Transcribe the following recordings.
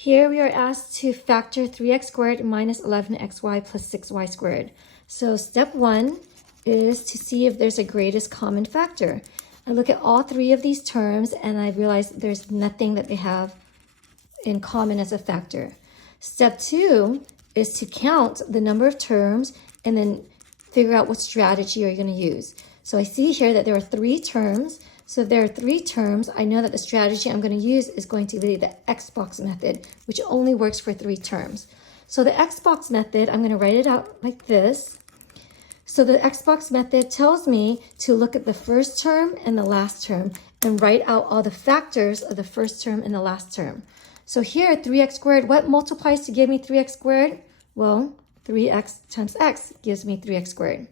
Here we are asked to factor 3x squared minus 11xy plus 6y squared. So step one is to see if there's a greatest common factor. I look at all three of these terms and I realize there's nothing that they have in common as a factor. Step two is to count the number of terms and then figure out what strategy are you going to use. So I see here that there are three terms. So if there are three terms, I know that the strategy I'm going to use is going to be the Xbox method, which only works for three terms. So the Xbox method, I'm going to write it out like this. So the Xbox method tells me to look at the first term and the last term and write out all the factors of the first term and the last term. So here, 3x squared, what multiplies to give me 3x squared? Well, 3x times x gives me 3x squared.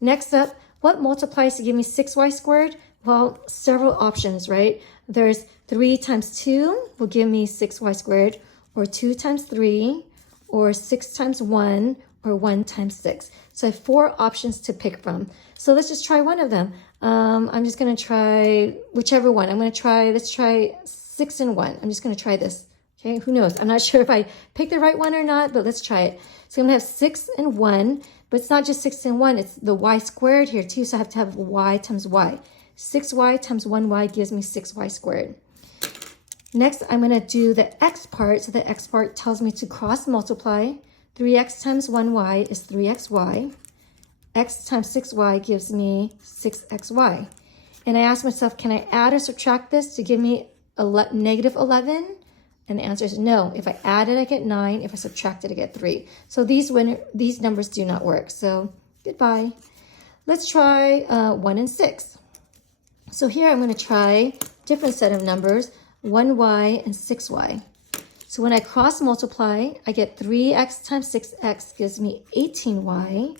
Next up, what multiplies to give me 6y squared? Well, several options, right? There's 3 times 2 will give me 6y squared, or 2 times 3, or 6 times 1, or 1 times 6. So I have 4 options to pick from. So let's just try one of them. I'm just going to try whichever one. Let's try 6 and 1. I'm just going to try this. Okay, who knows? I'm not sure if I picked the right one or not, but let's try it. So I'm going to have 6 and 1, but it's not just 6 and 1. It's the y squared here too, so I have to have y times y. 6y times 1y gives me 6y squared. Next, I'm going to do the x part. So the x part tells me to cross multiply. 3x times 1y is 3xy. X times 6y gives me 6xy. And I ask myself, can I add or subtract this to give me negative 11? And the answer is no. If I add it, I get 9. If I subtract it, I get 3. So these numbers do not work. So goodbye. Let's try 1 and 6. So here I'm going to try different set of numbers, 1y and 6y. So when I cross multiply, I get 3x times 6x gives me 18y.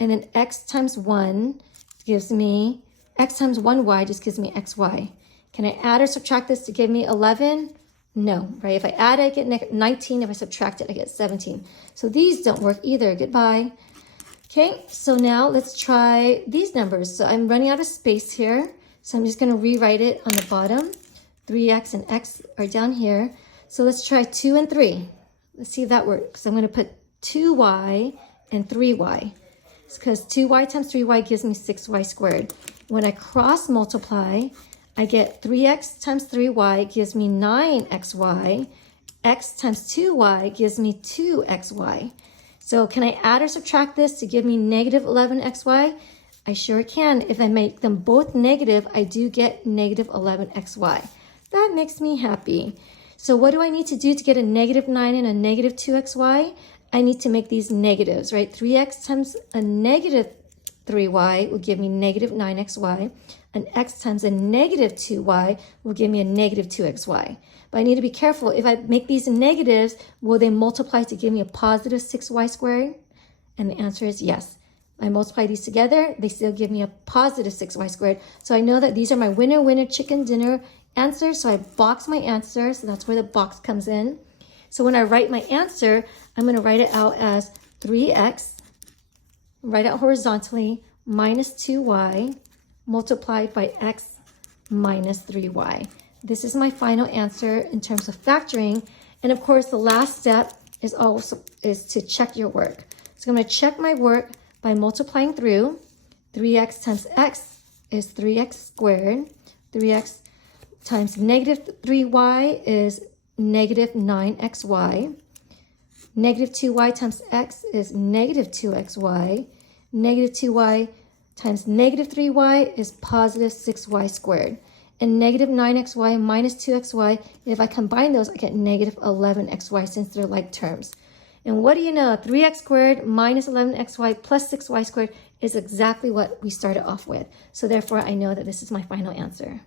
And then x times 1 gives me, x times 1y just gives me xy. Can I add or subtract this to give me 11? No, right? If I add it, I get 19. If I subtract it, I get 17. So these don't work either. Goodbye. Okay, so now let's try these numbers. So I'm running out of space here. So I'm just going to rewrite it on the bottom. 3x and x are down here. So let's try 2 and 3. Let's see if that works. I'm going to put 2y and 3y. It's because 2y times 3y gives me 6y squared. When I cross multiply, I get 3x times 3y gives me 9xy. X times 2y gives me 2xy. So can I add or subtract this to give me negative 11xy? I sure can. If I make them both negative, I do get negative 11xy. That makes me happy. So what do I need to do to get a negative 9 and a negative 2xy? I need to make these negatives, right? 3x times a negative 3y will give me negative 9xy. And x times a negative 2y will give me a negative 2xy. But I need to be careful. If I make these negatives, will they multiply to give me a positive 6y squared? And the answer is yes. I multiply these together, they still give me a positive 6y squared. So I know that these are my winner, winner, chicken dinner answers. So I box my answer. So that's where the box comes in. So when I write my answer, I'm going to write it out as 3x, write it horizontally, minus 2y, multiplied by x minus 3y. This is my final answer in terms of factoring. And of course, the last step is to check your work. So I'm going to check my work by multiplying through. 3x times x is 3x squared. 3x times negative 3y is negative 9xy. Negative 2y times x is negative 2xy. Negative 2y times negative 3y is positive 6y squared. And negative 9xy minus 2xy, if I combine those, I get negative 11xy since they're like terms. And what do you know? 3x squared minus 11xy plus 6y squared is exactly what we started off with. So therefore, I know that this is my final answer.